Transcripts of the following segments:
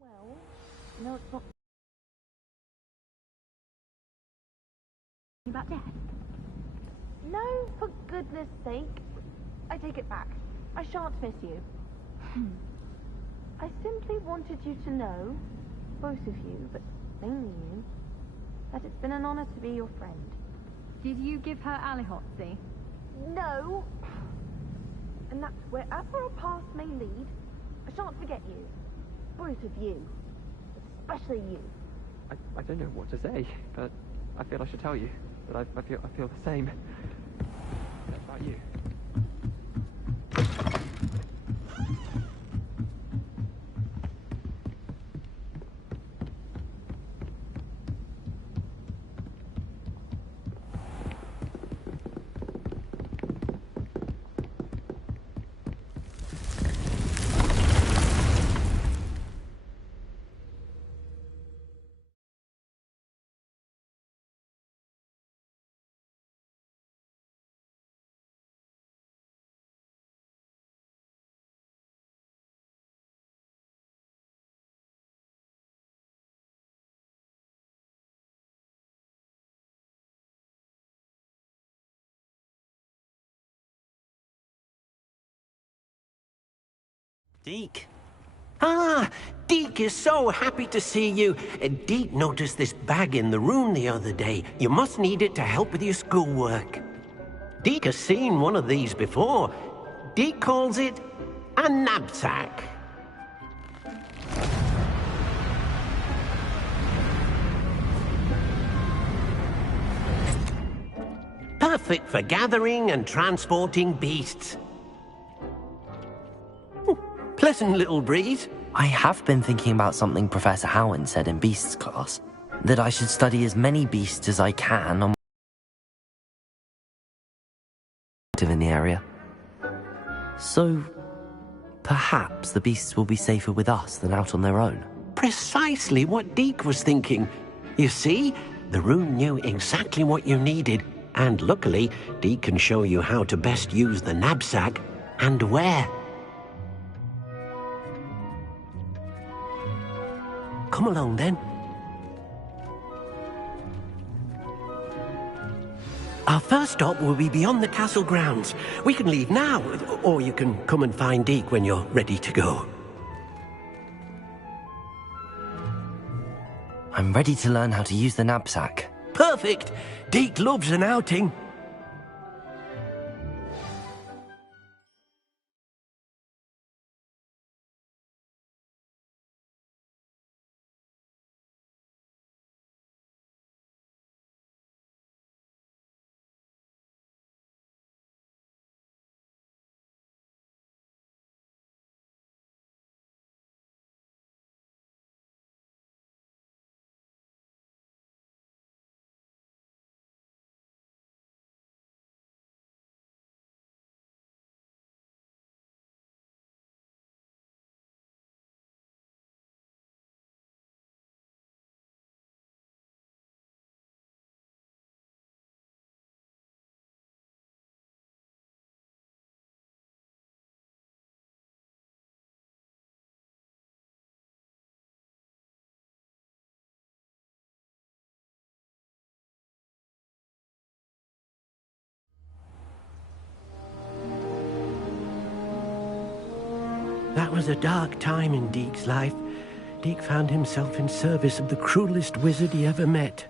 Well, no, it's not about Dad. No, for goodness sake. I take it back. I shan't miss you. I simply wanted you to know, both of you, but mainly you, that it's been an honor to be your friend. Did you give her allihotzi? No! And that wherever our paths may lead, I shan't forget you. Both of you. Especially you. I don't know what to say, but I feel I should tell you that I feel the same about you. Deke. Ah, Deke is so happy to see you. Deke noticed this bag in the room the other day. You must need it to help with your schoolwork. Deke has seen one of these before. Deke calls it a knapsack. Perfect for gathering and transporting beasts. Pleasant little breeze. I have been thinking about something Professor Howland said in Beasts class, that I should study as many beasts as I can on in the area. So, perhaps the beasts will be safer with us than out on their own. Precisely what Deke was thinking. You see, the room knew exactly what you needed, and luckily, Deke can show you how to best use the knapsack and where. Come along, then. Our first stop will be beyond the castle grounds. We can leave now, or you can come and find Deke when you're ready to go. I'm ready to learn how to use the knapsack. Perfect! Deke loves an outing. That was a dark time in Deke's life. Deke found himself in service of the cruelest wizard he ever met.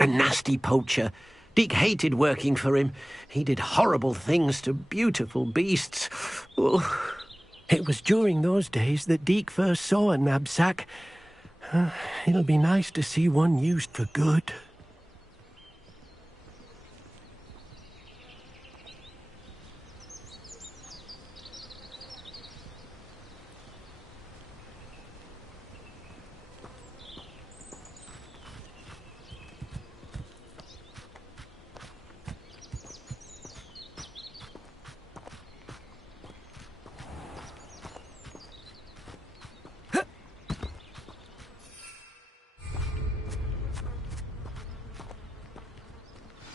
A nasty poacher. Deke hated working for him. He did horrible things to beautiful beasts. Oh. It was during those days that Deke first saw a knapsack. It'll be nice to see one used for good.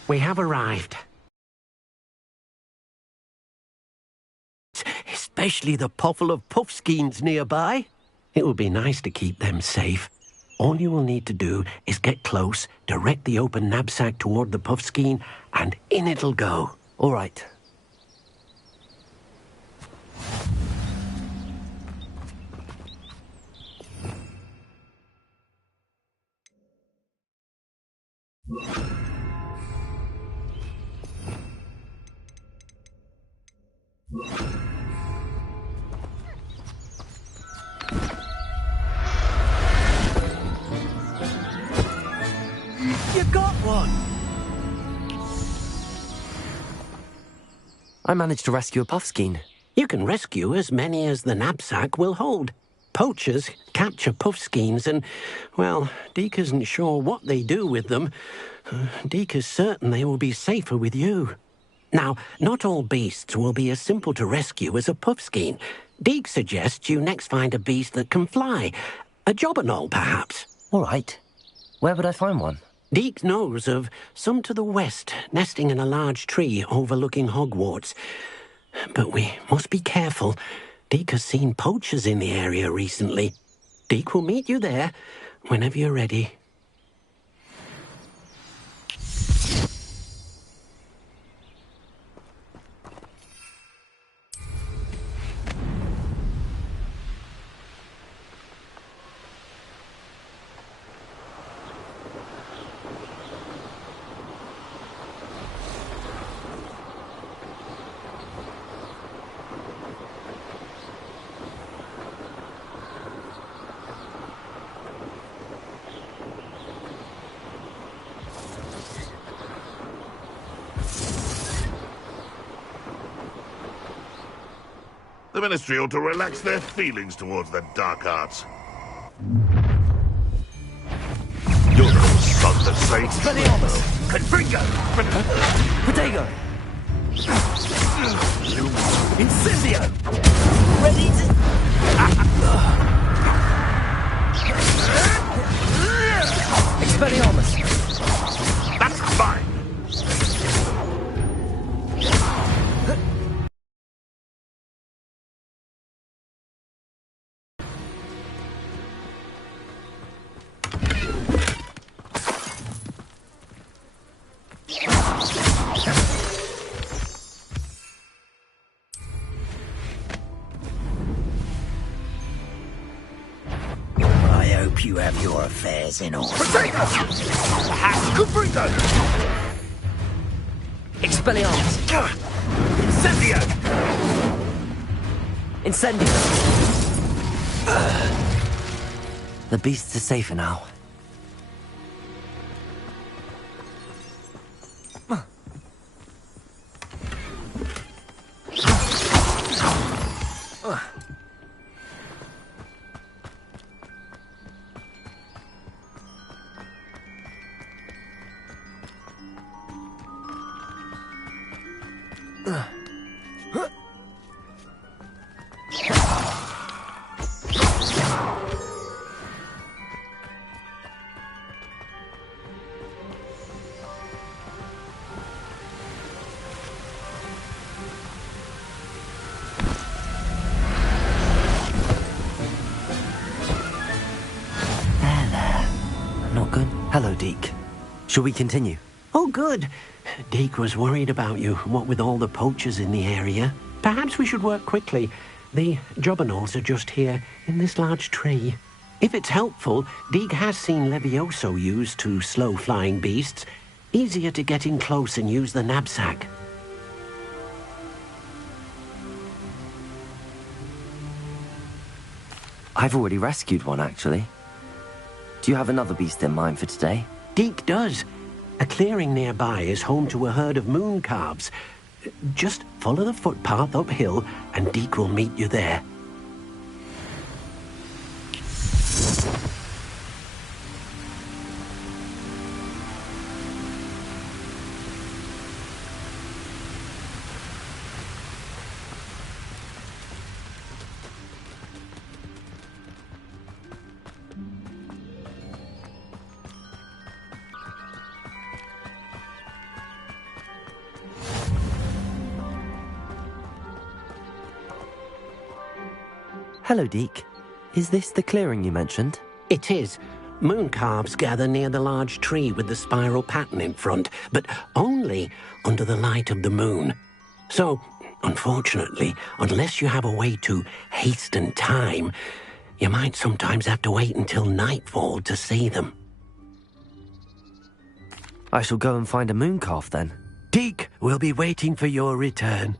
We have arrived. Especially the potful of puffskeins nearby. It will be nice to keep them safe. All you will need to do is get close, direct the open knapsack toward the puffskein, and in it'll go. All right. You got one! I managed to rescue a puffskein. You can rescue as many as the knapsack will hold. Poachers capture puffskeins and, well, Deke isn't sure what they do with them. Deke is certain they will be safer with you. Now, not all beasts will be as simple to rescue as a puffskein. Deke suggests you next find a beast that can fly. A jobberknoll, perhaps. All right. Where would I find one? Deke knows of some to the west, nesting in a large tree overlooking Hogwarts. But we must be careful. Deke has seen poachers in the area recently. Deke will meet you there whenever you're ready. The Ministry ought to relax their feelings towards the dark arts. You're the son that saves Expelliarmus! Confringo! Protego! Incendio! Ready to... Expelliarmus! That's fine! You have your affairs in order. Potato! Confringo! Expelliarmus! Incendio! Incendio! The beasts are safer now. Hello, Deke. Shall we continue? Oh, good. Deke was worried about you, what with all the poachers in the area. Perhaps we should work quickly. The jobberknolls are just here, in this large tree. If it's helpful, Deeg has seen Levioso used to slow flying beasts. Easier to get in close and use the knapsack. I've already rescued one, actually. Do you have another beast in mind for today? Deeg does. A clearing nearby is home to a herd of moon calves. Just follow the footpath uphill, and Deeg will meet you there. Hello, Deek. Is this the clearing you mentioned? It is. Moon calves gather near the large tree with the spiral pattern in front, but only under the light of the moon. So, unfortunately, unless you have a way to hasten time, you might sometimes have to wait until nightfall to see them. I shall go and find a moon calf then. Deek will be waiting for your return.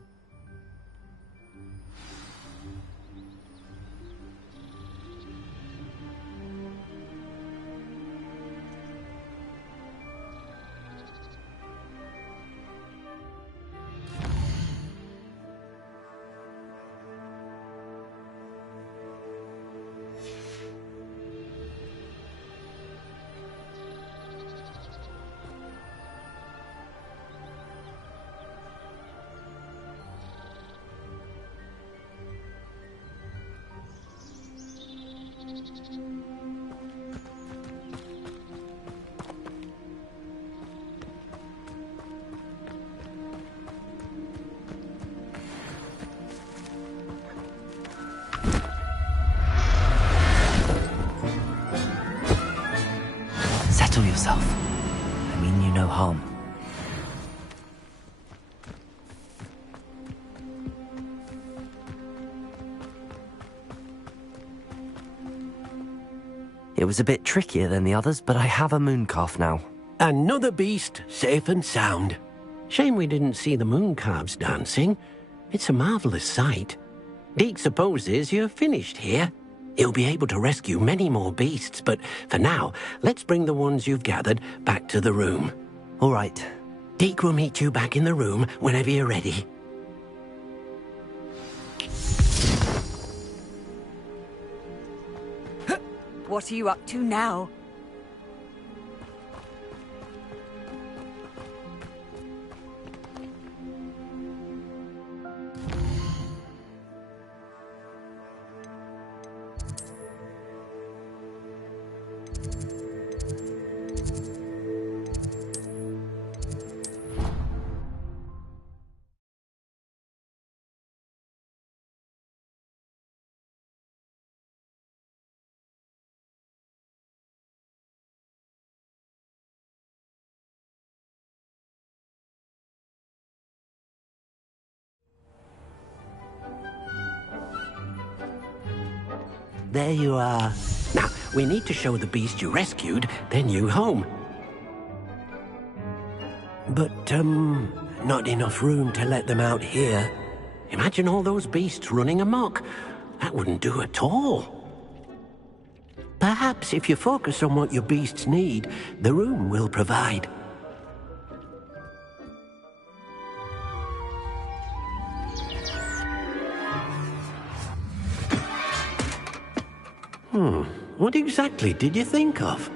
Settle yourself. I mean you no harm. It was a bit trickier than the others, but I have a moon calf now. Another beast, safe and sound. Shame we didn't see the moon calves dancing. It's a marvelous sight. Deek supposes you're finished here. He'll be able to rescue many more beasts, but for now, let's bring the ones you've gathered back to the room. All right. Deek will meet you back in the room whenever you're ready. What are you up to now? There you are. Now, we need to show the beast you rescued their new home. But, not enough room to let them out here. Imagine all those beasts running amok. That wouldn't do at all. Perhaps if you focus on what your beasts need, the room will provide. What exactly did you think of?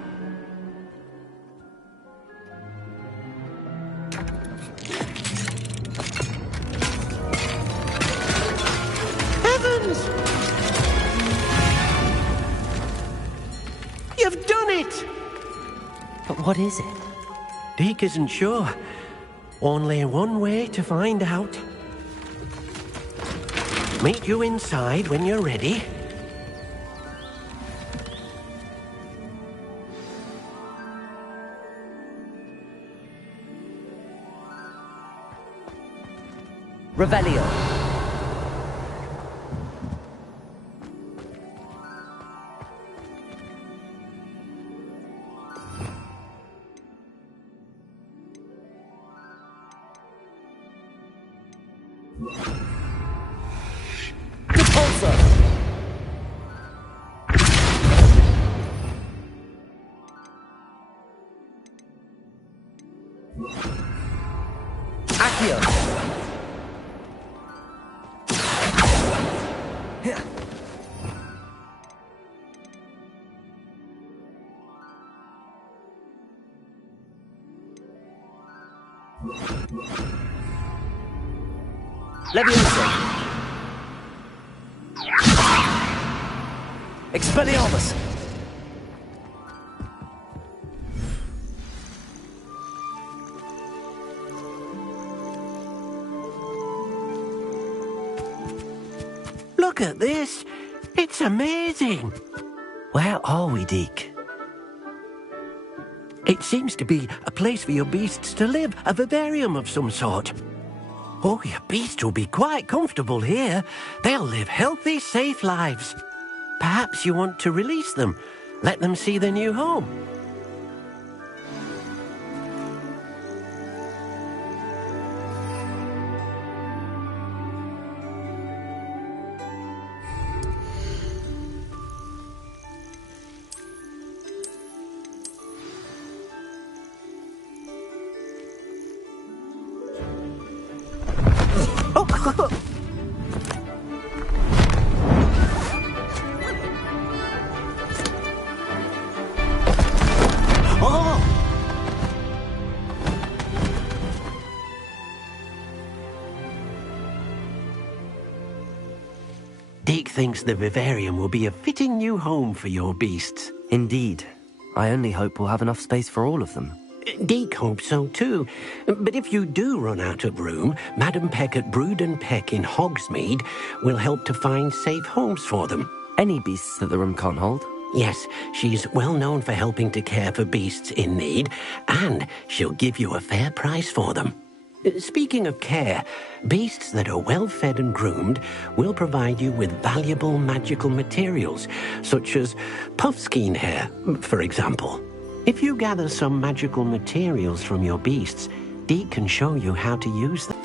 Heavens! You've done it! But what is it? Deek isn't sure. Only one way to find out. Meet you inside when you're ready. Revelio. Accio! Leviosa! Expelliarmus! Look at this. It's amazing. Where are we, Deke? It seems to be a place for your beasts to live, a vivarium of some sort. Oh, your beasts will be quite comfortable here. They'll live healthy, safe lives. Perhaps you want to release them, let them see their new home. Deke thinks the vivarium will be a fitting new home for your beasts. Indeed. I only hope we'll have enough space for all of them. Deke hopes so too. But if you do run out of room, Madam Peck at Brood and Peck in Hogsmeade will help to find safe homes for them. Any beasts that the room can't hold? Yes, she's well known for helping to care for beasts in need, and she'll give you a fair price for them. Speaking of care, beasts that are well fed and groomed will provide you with valuable magical materials, such as puffskein hair, for example. If you gather some magical materials from your beasts, Deke can show you how to use them.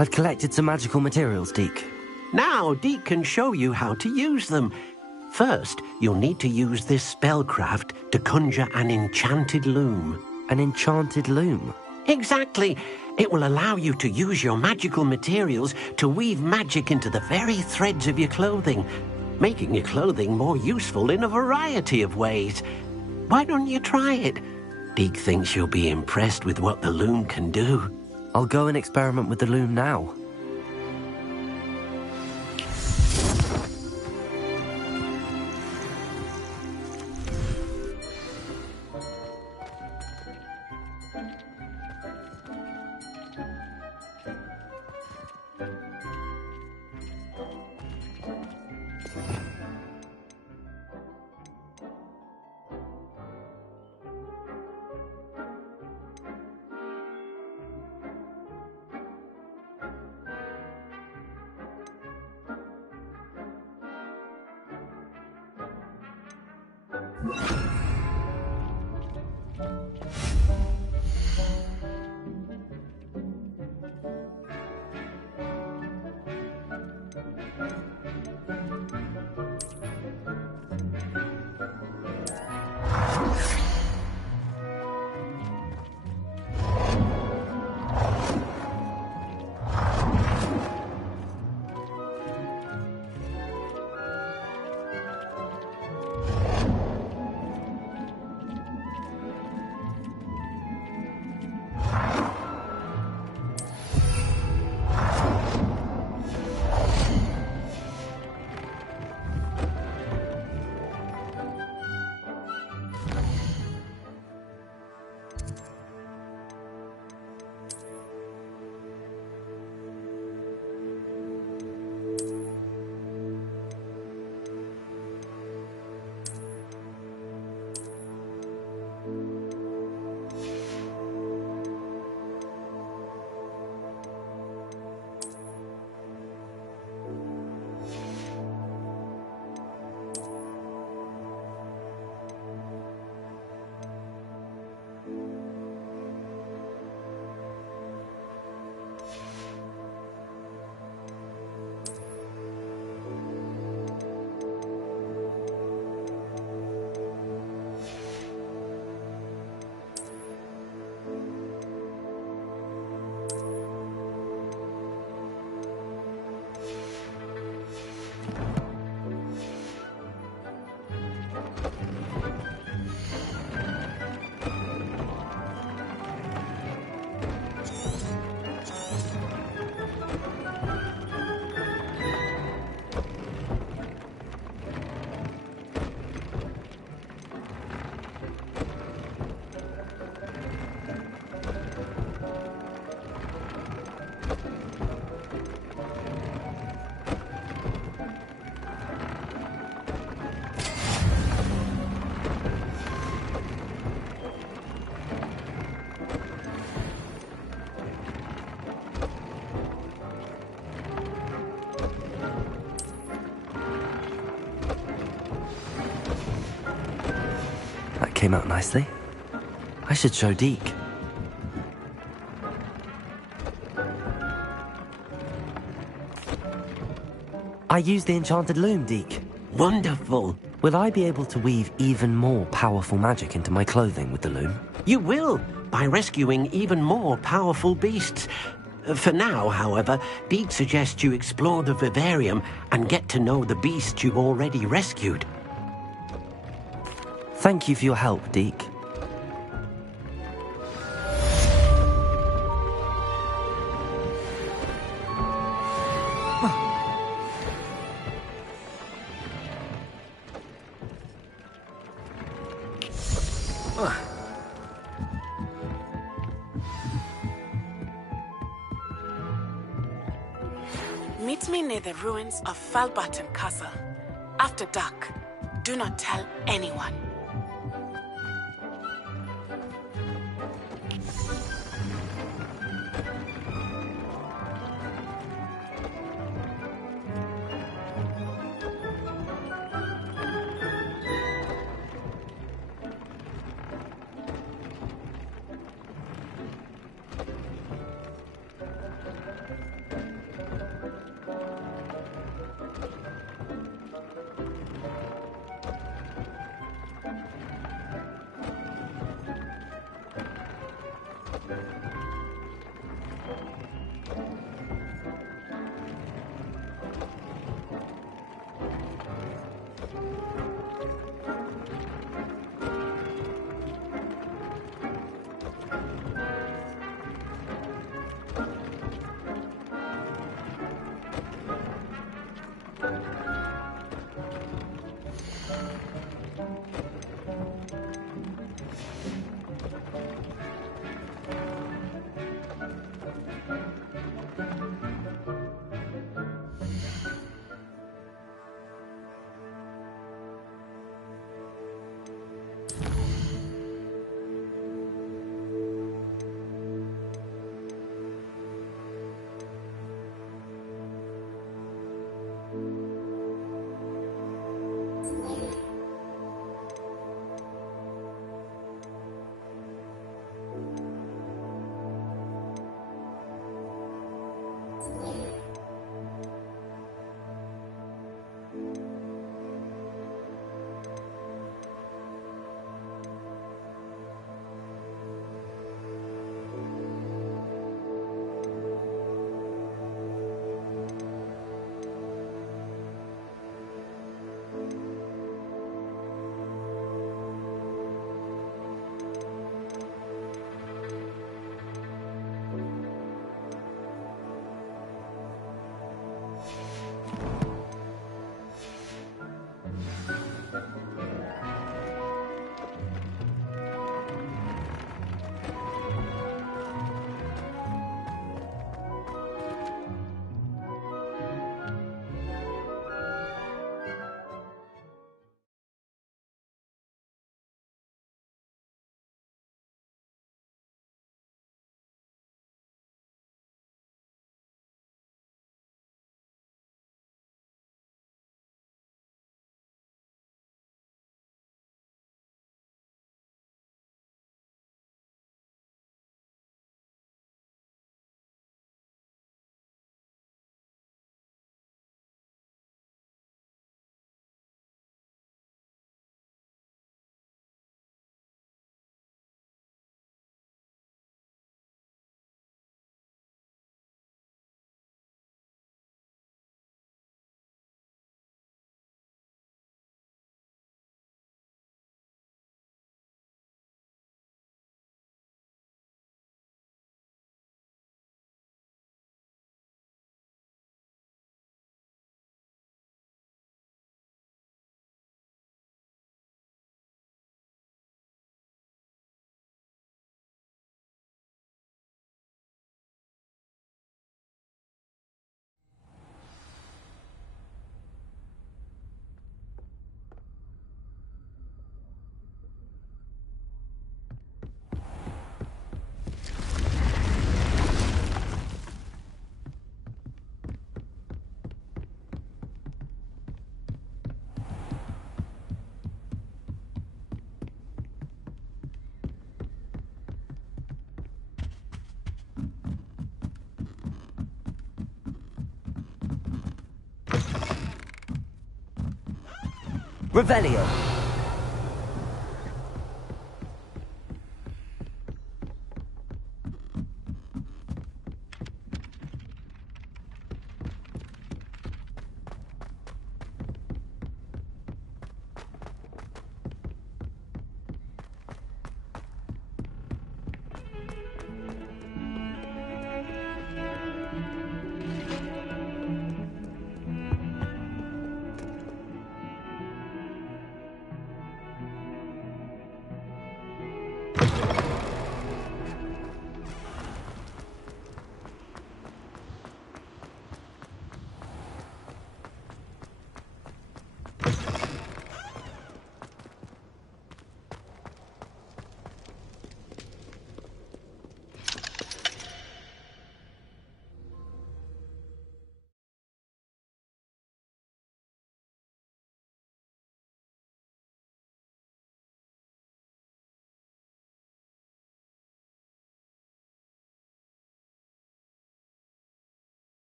I've collected some magical materials, Deke. Now Deke can show you how to use them. First, you'll need to use this spellcraft to conjure an enchanted loom. An enchanted loom? Exactly. It will allow you to use your magical materials to weave magic into the very threads of your clothing, making your clothing more useful in a variety of ways. Why don't you try it? Deke thinks you'll be impressed with what the loom can do. I'll go and experiment with the loom now. Came out nicely. I should show Deke. I used the enchanted loom, Deke. Wonderful. Will I be able to weave even more powerful magic into my clothing with the loom? You will, by rescuing even more powerful beasts. For now, however, Deke suggests you explore the vivarium and get to know the beasts you've already rescued. Thank you for your help, Deke. Meet me near the ruins of Falbaton Castle. After dark. Do not tell anyone. Revelio.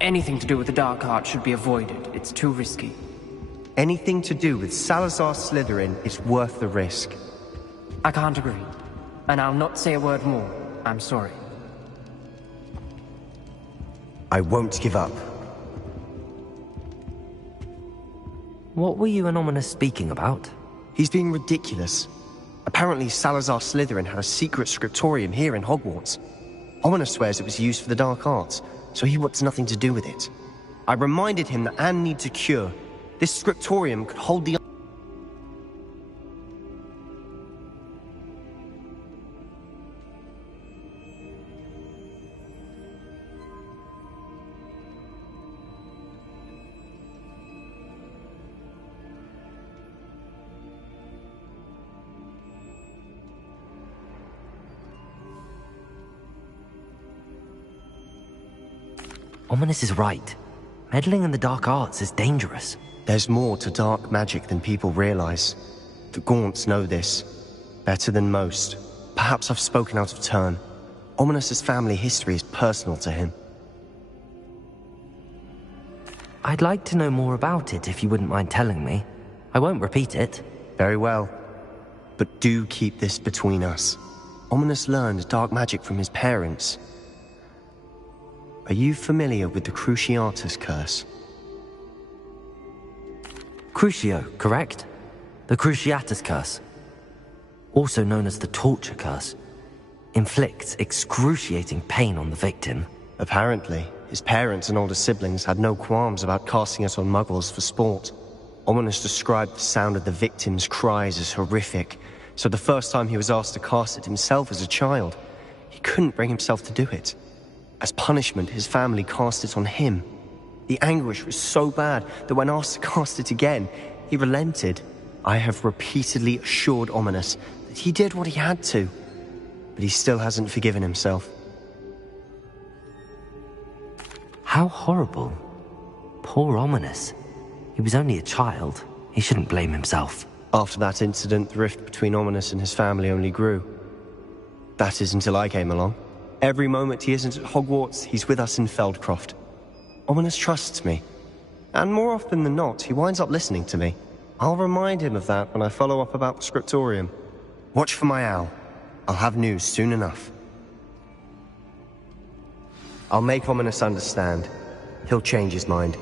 Anything to do with the dark art should be avoided. It's too risky. Anything to do with Salazar Slytherin is worth the risk. I can't agree. And I'll not say a word more. I'm sorry. I won't give up. What were you and Ominous speaking about? He's being ridiculous. Apparently Salazar Slytherin had a secret scriptorium here in Hogwarts. Ominous swears it was used for the dark arts, so he wants nothing to do with it. I reminded him that Anne needs a cure. This scriptorium could hold the... Ominous is right. Meddling in the dark arts is dangerous. There's more to dark magic than people realize. The Gaunts know this. Better than most. Perhaps I've spoken out of turn. Ominous's family history is personal to him. I'd like to know more about it if you wouldn't mind telling me. I won't repeat it. Very well. But do keep this between us. Ominous learned dark magic from his parents. Are you familiar with the Cruciatus Curse? Crucio, correct? The Cruciatus Curse, also known as the Torture Curse, inflicts excruciating pain on the victim. Apparently, his parents and older siblings had no qualms about casting it on muggles for sport. Ominous described the sound of the victim's cries as horrific, So the first time he was asked to cast it himself as a child, he couldn't bring himself to do it. As punishment, his family cast it on him. The anguish was so bad that when asked to cast it again, he relented. I have repeatedly assured Ominous that he did what he had to, but he still hasn't forgiven himself. How horrible. Poor Ominous. He was only a child. He shouldn't blame himself. After that incident, the rift between Ominous and his family only grew. That is until I came along. Every moment he isn't at Hogwarts, he's with us in Feldcroft. Ominous trusts me. And more often than not, he winds up listening to me. I'll remind him of that when I follow up about the scriptorium. Watch for my owl. I'll have news soon enough. I'll make Ominous understand. He'll change his mind.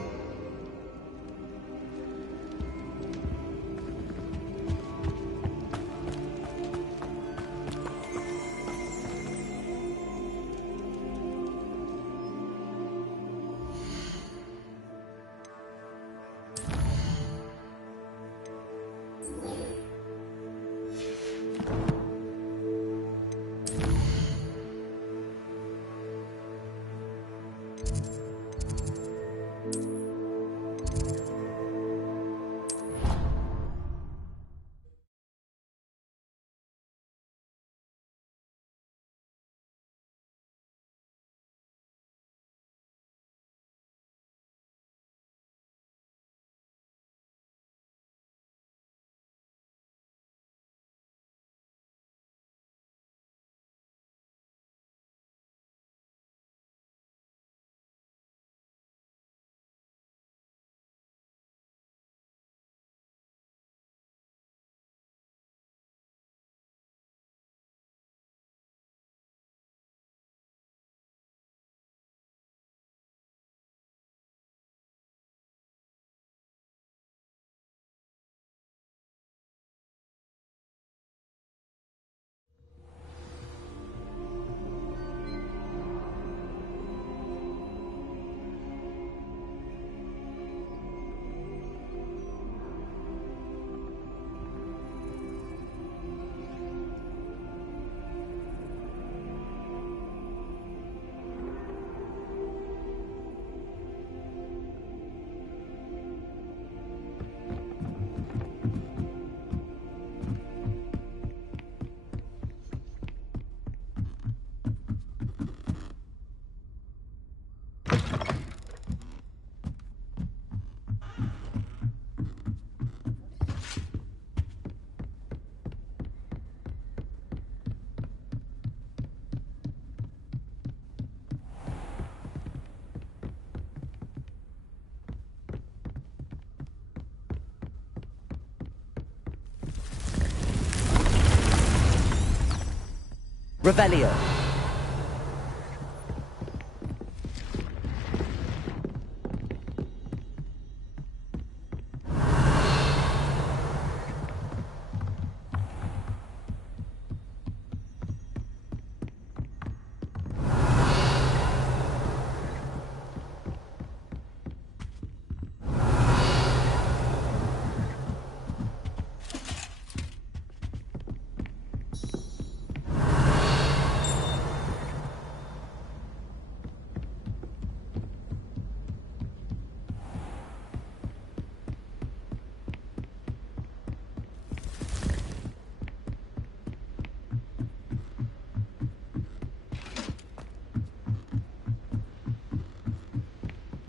Revelio.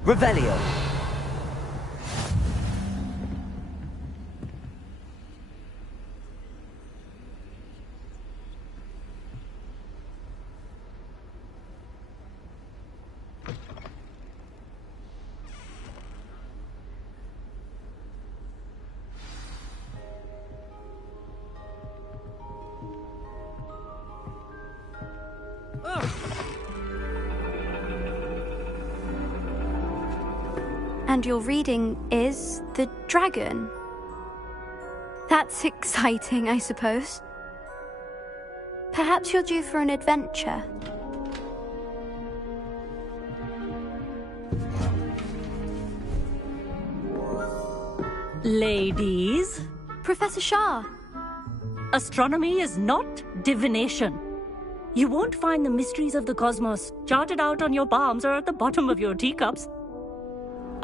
Revelio. And your reading is The Dragon. That's exciting, I suppose. Perhaps you're due for an adventure. Ladies? Professor Shah. Astronomy is not divination. You won't find the mysteries of the cosmos charted out on your palms or at the bottom of your teacups.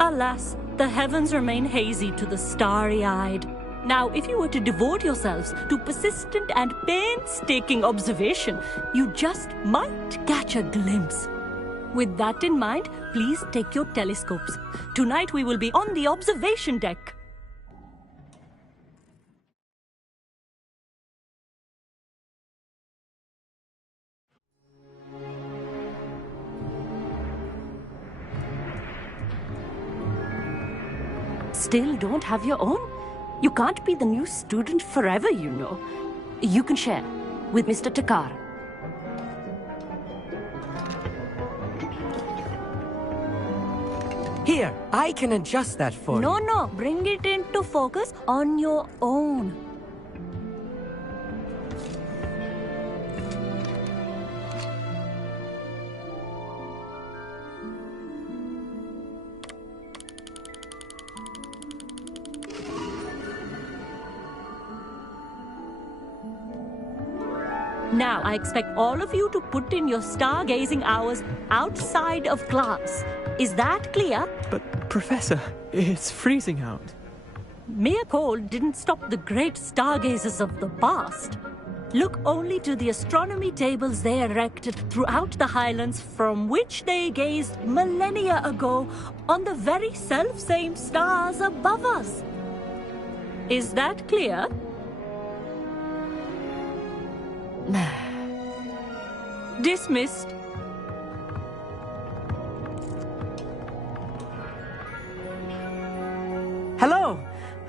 Alas, the heavens remain hazy to the starry-eyed. Now, if you were to devote yourselves to persistent and painstaking observation, you just might catch a glimpse. With that in mind, please take your telescopes. Tonight we will be on the observation deck. Still don't have your own? You can't be the new student forever, you know. You can share with Mr. Takar. Here, I can adjust that for you. No, bring it into focus on your own. Now, I expect all of you to put in your stargazing hours outside of class. Is that clear? But, Professor, it's freezing out. Mere cold didn't stop the great stargazers of the past. Look only to the astronomy tables they erected throughout the highlands from which they gazed millennia ago on the very self-same stars above us. Is that clear? Dismissed. Hello.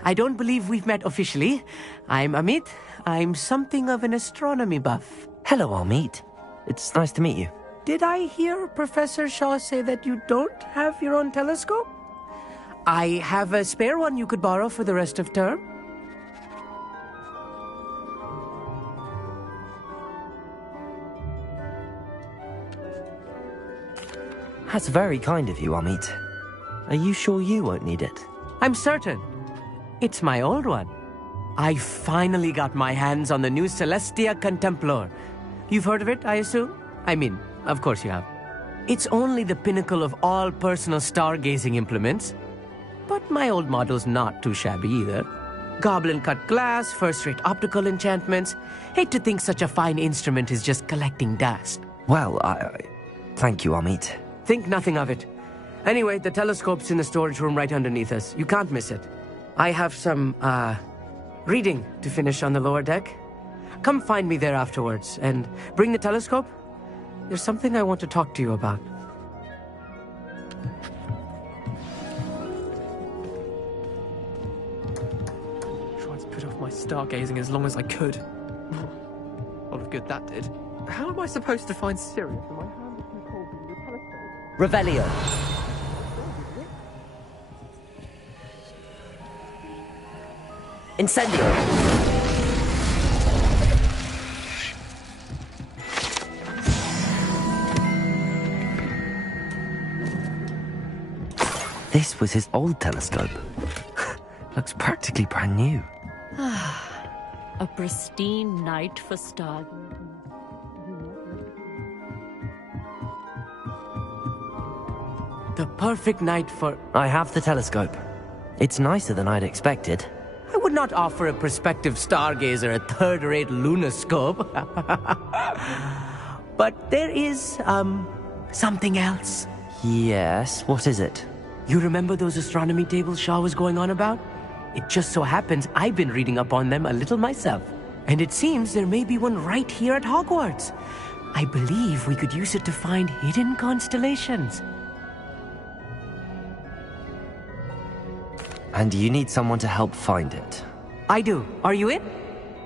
I don't believe we've met officially. I'm Amit. I'm something of an astronomy buff. Hello, Amit. It's nice to meet you. Did I hear Professor Shaw say that you don't have your own telescope? I have a spare one you could borrow for the rest of term. That's very kind of you, Amit. Are you sure you won't need it? I'm certain. It's my old one. I finally got my hands on the new Celestia Contemplar. You've heard of it, I assume? I mean, of course you have. It's only the pinnacle of all personal stargazing implements. But my old model's not too shabby either. Goblin-cut glass, first-rate optical enchantments. Hate to think such a fine instrument is just collecting dust. Well, thank you, Amit. Think nothing of it. Anyway, the telescope's in the storage room right underneath us. You can't miss it. I have some, reading to finish on the lower deck. Come find me there afterwards, and bring the telescope. There's something I want to talk to you about. Tried to put off my stargazing as long as I could. A lot of good that did. How am I supposed to find Sirius when my hand is too cold to use the telescope? Revelio. Incendio. This was his old telescope. Looks practically brand new. A pristine night for stars. The perfect night for... I have the telescope. It's nicer than I'd expected. I would not offer a prospective stargazer a third-rate lunoscope. But there is, something else. Yes, what is it? You remember those astronomy tables Shaw was going on about? It just so happens I've been reading up on them a little myself. And it seems there may be one right here at Hogwarts. I believe we could use it to find hidden constellations. And you need someone to help find it. I do. Are you in?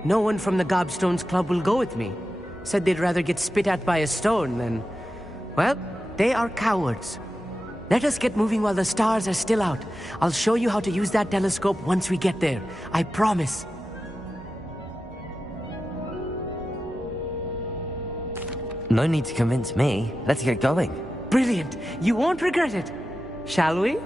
No one from the Gobstones Club will go with me. Said they'd rather get spit at by a stone than... Well, they are cowards. Let us get moving while the stars are still out. I'll show you how to use that telescope once we get there. I promise. No need to convince me. Let's get going. Brilliant. You won't regret it. Shall we?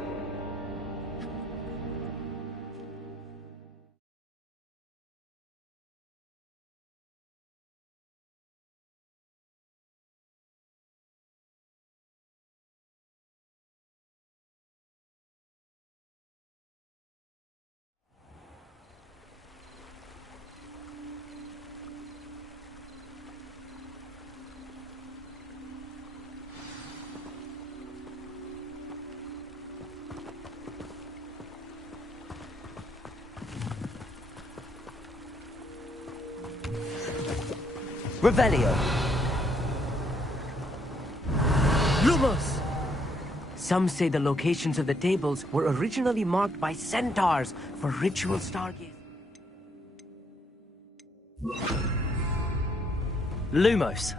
Revelio. Lumos! Some say the locations of the tables were originally marked by centaurs for ritual stargazing. Lumos.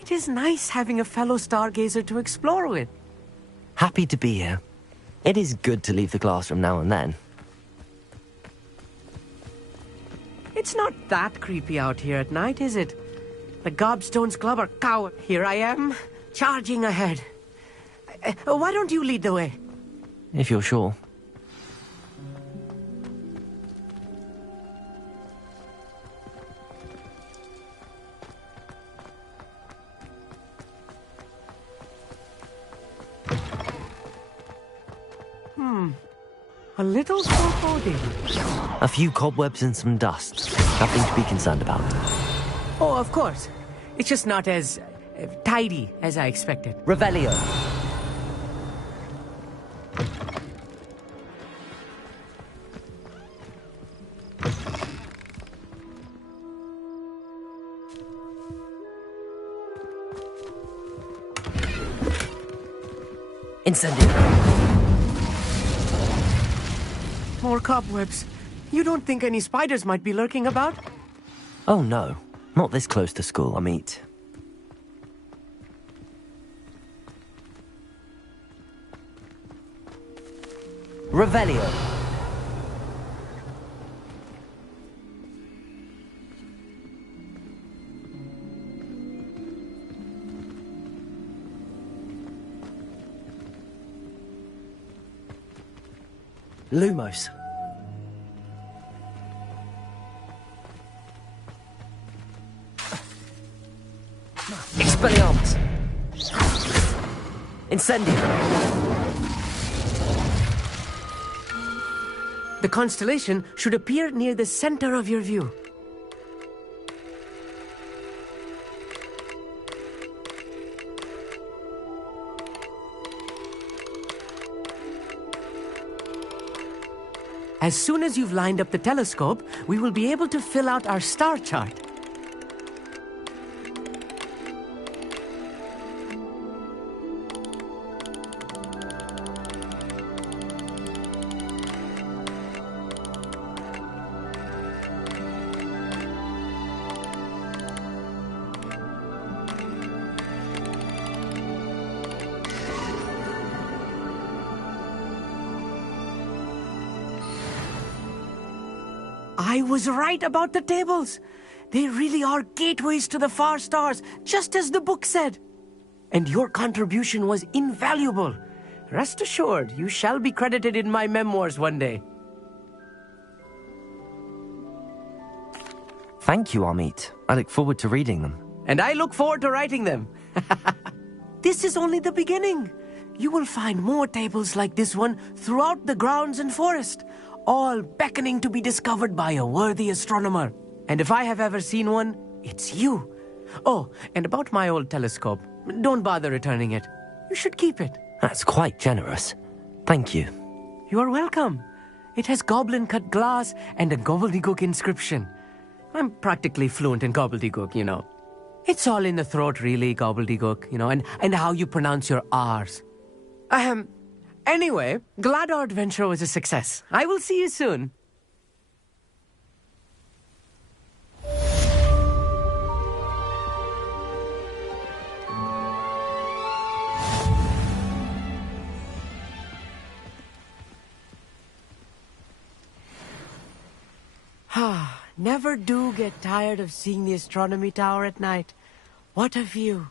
It is nice having a fellow stargazer to explore with. Happy to be here. It is good to leave the classroom now and then. It's not that creepy out here at night, is it? The Gobstones Club are coward. Here I am, charging ahead. Why don't you lead the way? If you're sure. A little foreboding. A few cobwebs and some dust. Nothing to be concerned about. Oh, of course. It's just not as tidy as I expected. Revelio. Incendio. More cobwebs. You don't think any spiders might be lurking about? Oh no, not this close to school, Amit. Revelio. Lumos. Expelliarmus. Incendio. The constellation should appear near the center of your view. As soon as you've lined up the telescope, we will be able to fill out our star chart. I was right about the tables. They really are gateways to the far stars, just as the book said. And your contribution was invaluable. Rest assured, you shall be credited in my memoirs one day. Thank you, Amit. I look forward to reading them. And I look forward to writing them. This is only the beginning. You will find more tables like this one throughout the grounds and forest, all beckoning to be discovered by a worthy astronomer. And if I have ever seen one, it's you. Oh, and about my old telescope, don't bother returning it. You should keep it. That's quite generous. Thank you. You are welcome. It has goblin-cut glass and a gobbledygook inscription. I'm practically fluent in gobbledygook, you know. It's all in the throat, really, gobbledygook, you know, and how you pronounce your R's. Anyway, glad our adventure was a success. I will see you soon. Never do get tired of seeing the astronomy tower at night. What a view.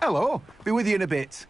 Hello. Be with you in a bit.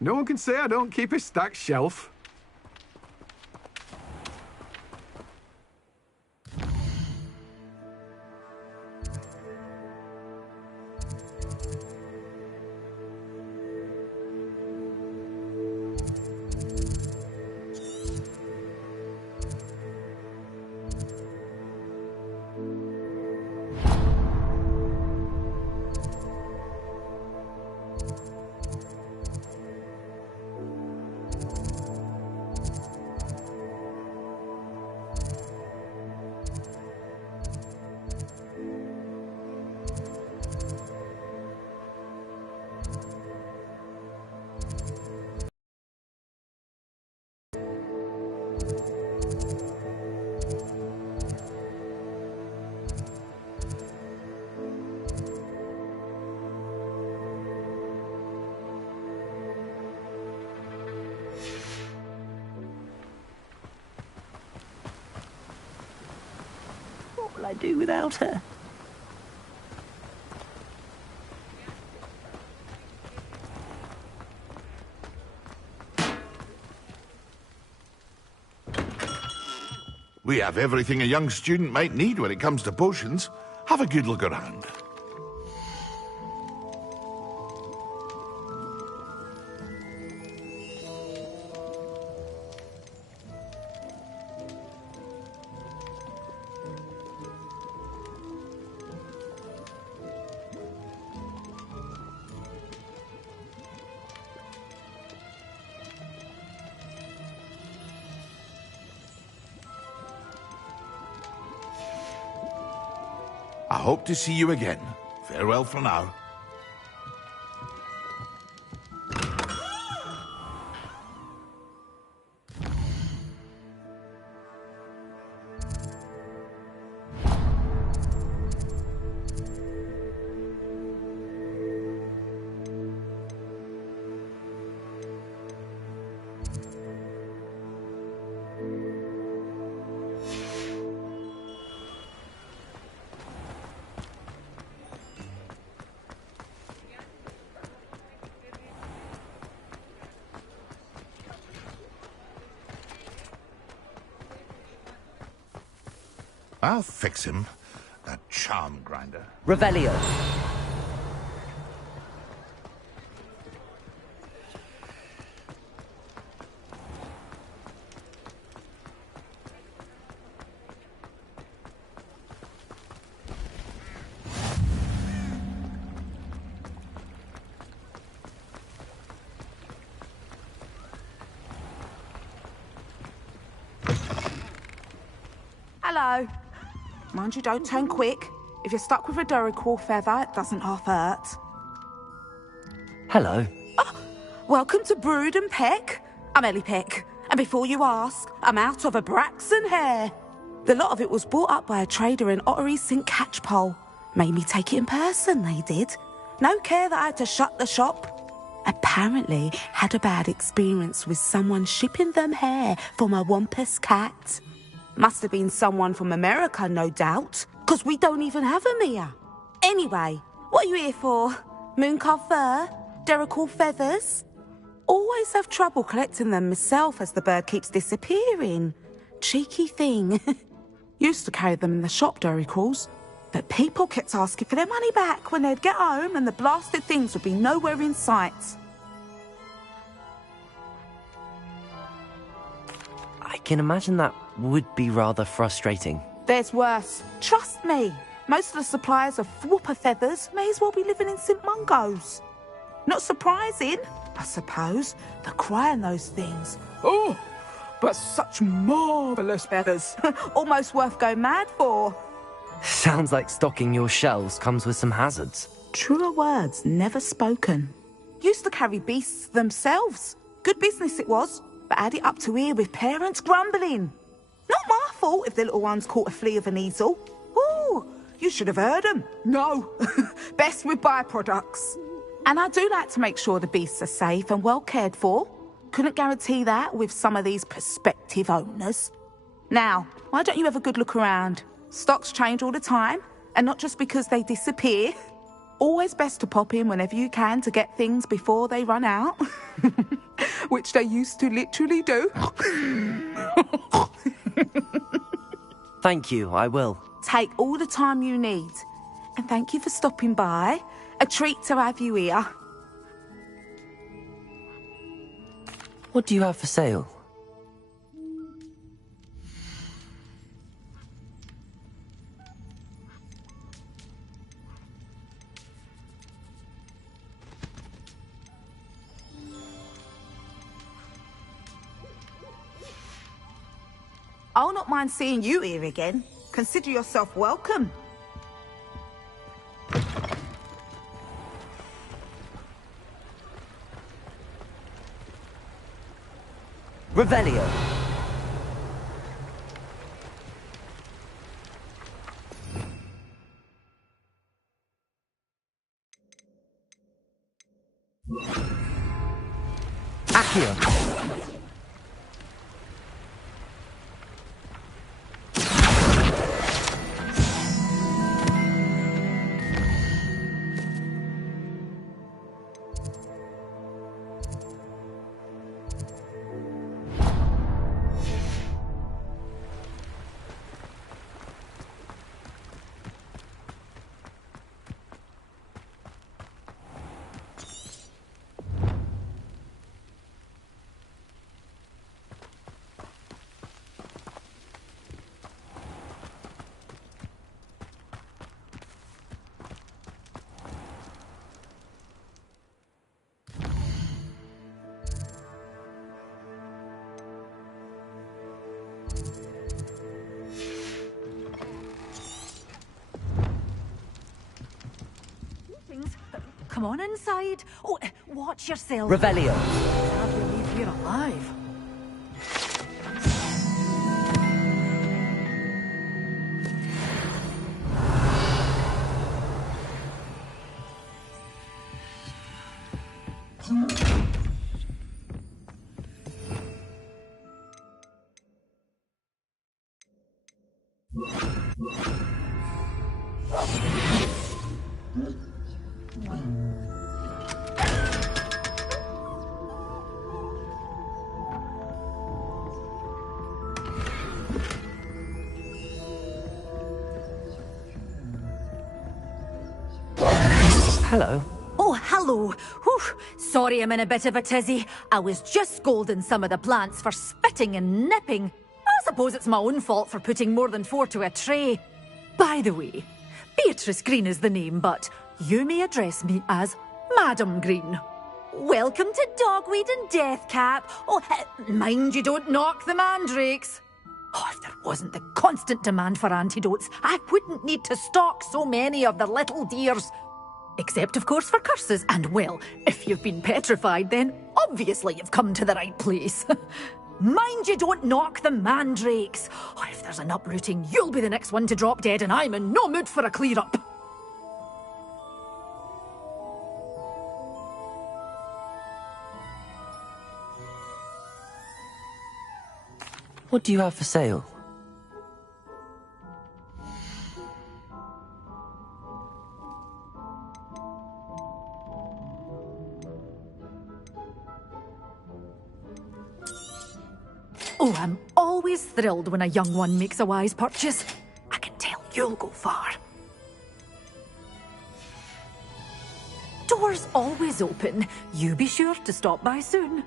No one can say I don't keep a stacked shelf. What will I do without her? We have everything a young student might need when it comes to potions. Have a good look around. I hope to see you again. Farewell for now. I'll fix him. A charm grinder. Revelio. Hello. Mind you, don't turn quick. If you're stuck with a Duracell feather, it doesn't half hurt. Hello. Oh, welcome to Brood and Peck. I'm Ellie Peck. And before you ask, I'm out of a Braxton hair. The lot of it was bought up by a trader in Ottery St. Catchpole. Made me take it in person, they did. No care that I had to shut the shop. Apparently had a bad experience with someone shipping them hair for my Wampus cat. Must have been someone from America, no doubt, because we don't even have them here. Anyway, what are you here for? Mooncarved fur? Duracell feathers? Always have trouble collecting them myself as the bird keeps disappearing. Cheeky thing. Used to carry them in the shop, Duracells, but people kept asking for their money back when they'd get home and the blasted things would be nowhere in sight. I can imagine that would be rather frustrating. There's worse. Trust me. Most of the suppliers of whooper feathers may as well be living in St. Mungo's. Not surprising, I suppose. The cry on those things. Oh, but such marvellous feathers. Almost worth going mad for. Sounds like stocking your shelves comes with some hazards. Truer words never spoken. Used to carry beasts themselves. Good business it was, but had it up to here with parents grumbling. Not my fault if the little ones caught a flea of an easel. Ooh, you should have heard them. No, best with byproducts. And I do like to make sure the beasts are safe and well cared for. Couldn't guarantee that with some of these prospective owners. Now, why don't you have a good look around? Stocks change all the time, and not just because they disappear. Always best to pop in whenever you can to get things before they run out. Which they used to literally do. Thank you, I will. Take all the time you need. And thank you for stopping by. A treat to have you here. What do you have for sale? I'll not mind seeing you here again. Consider yourself welcome. Revelio. Accio. Come on inside. Oh, watch yourself. Revelio. Can't believe you're alive. Hello. Oh, hello. Whew. Sorry I'm in a bit of a tizzy. I was just scolding some of the plants for spitting and nipping. I suppose it's my own fault for putting more than 4 to a tray. By the way, Beatrice Green is the name, but you may address me as Madam Green. Welcome to Dogweed and Deathcap. Oh, mind you don't knock the mandrakes. Oh, if there wasn't the constant demand for antidotes, I wouldn't need to stock so many of the little dears. Except, of course, for curses. And, well, if you've been petrified, then obviously you've come to the right place. Mind you don't knock the mandrakes. Oh, if there's an uprooting, you'll be the next one to drop dead, and I'm in no mood for a clear-up. What do you have for sale? Oh, I'm always thrilled when a young one makes a wise purchase. I can tell you'll go far. Doors always open. You be sure to stop by soon.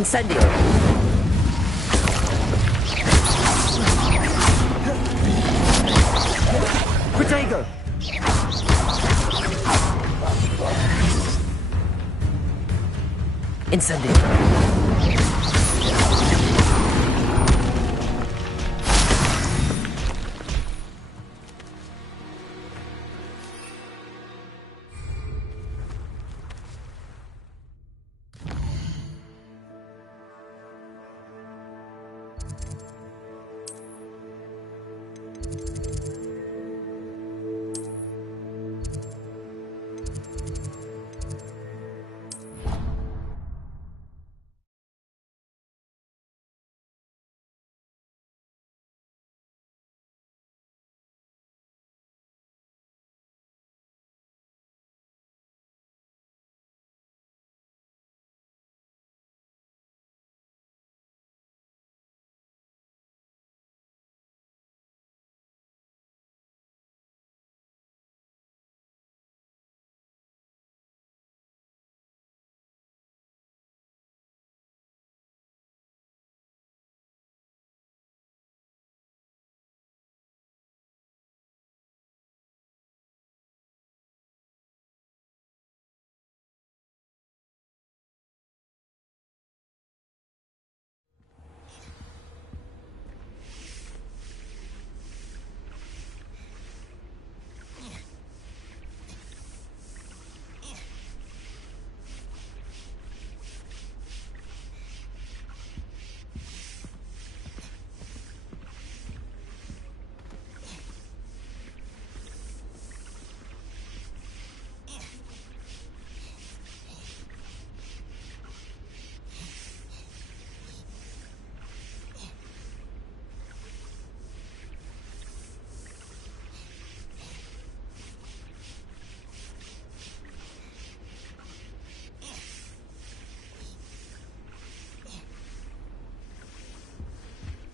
Incendio! Protego! Incendio!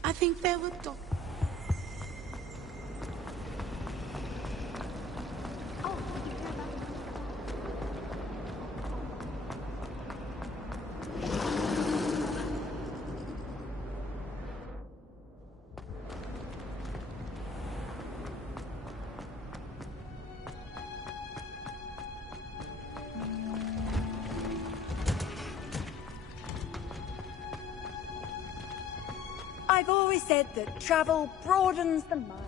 I think there were I've always said that travel broadens the mind.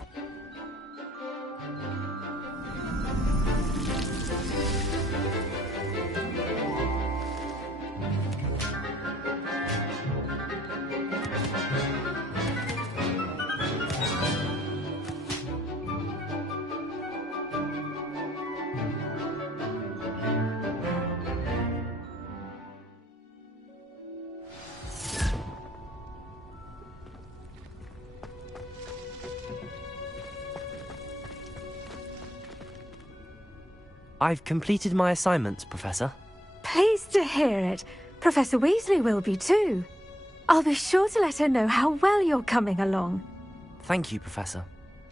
I've completed my assignments, Professor. Pleased to hear it. Professor Weasley will be too. I'll be sure to let her know how well you're coming along. Thank you, Professor.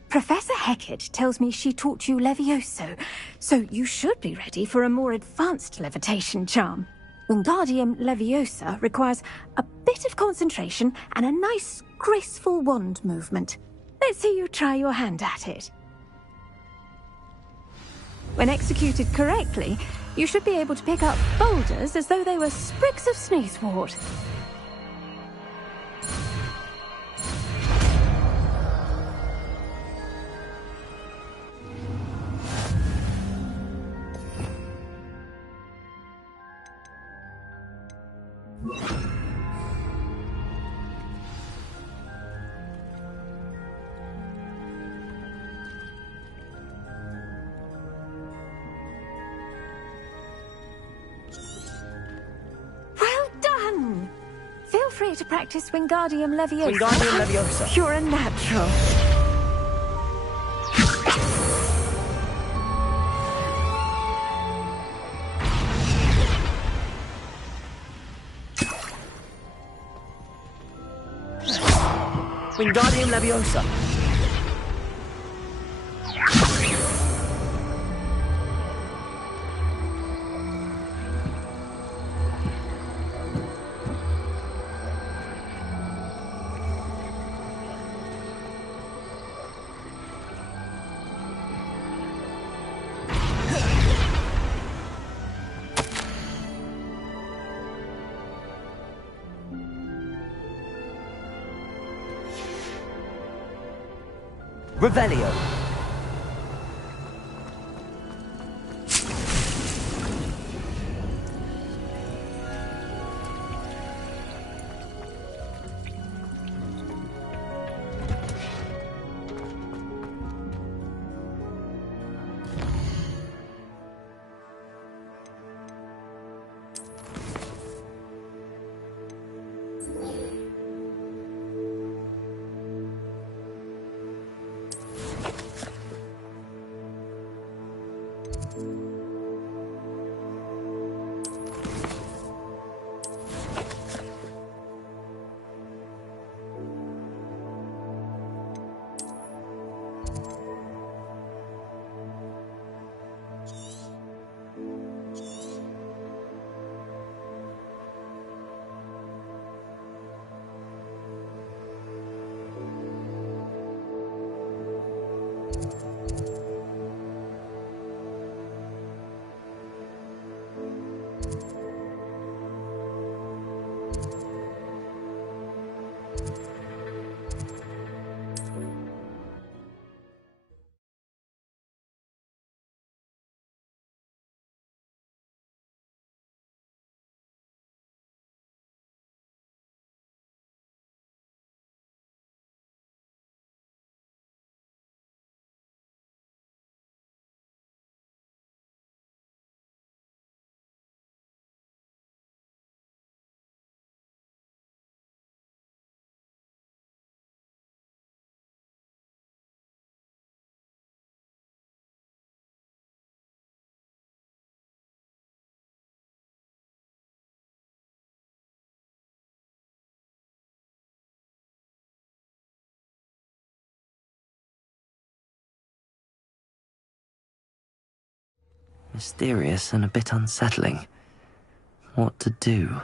Professor Hecat tells me she taught you Levioso, so you should be ready for a more advanced levitation charm. Wingardium Leviosa requires a bit of concentration and a nice, graceful wand movement. Let's see you try your hand at it. When executed correctly, you should be able to pick up boulders as though they were sprigs of sneezewort. Feel free to practice Wingardium Leviosa. Wingardium Leviosa. You're a natural. Wingardium Leviosa. Revelio. Mysterious and a bit unsettling. What to do?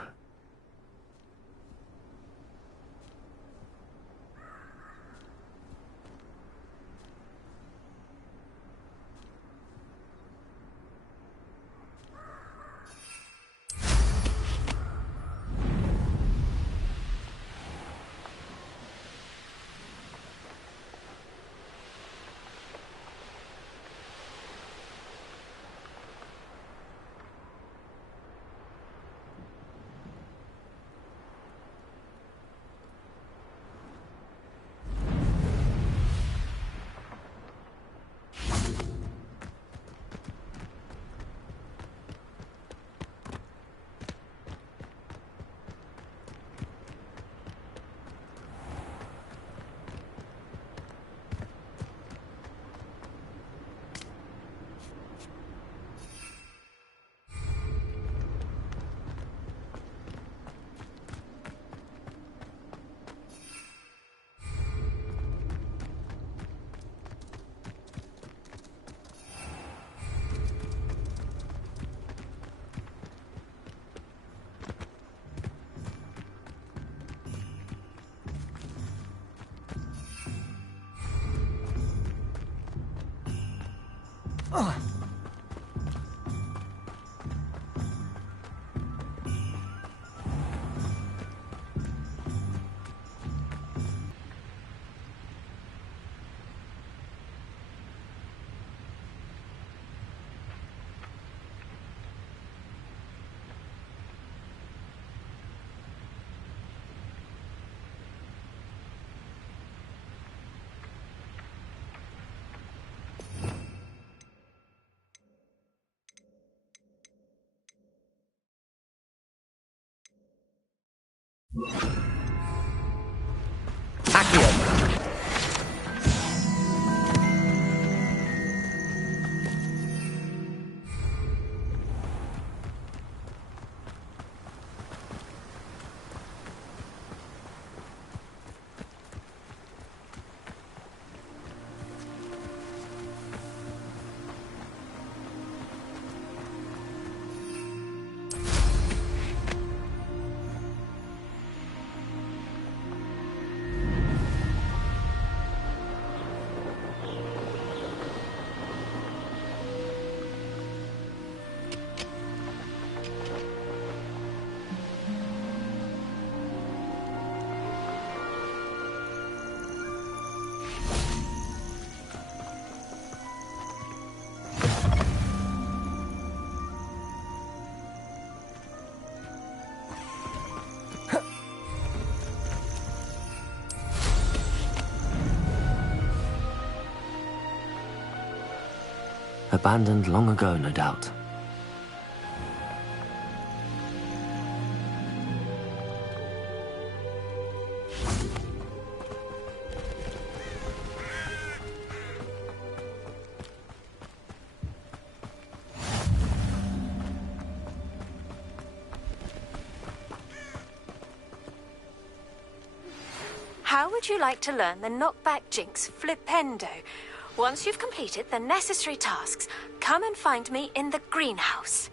abandoned long ago, no doubt. How would you like to learn the knockback jinx flipendo? Once you've completed the necessary tasks, come and find me in the greenhouse.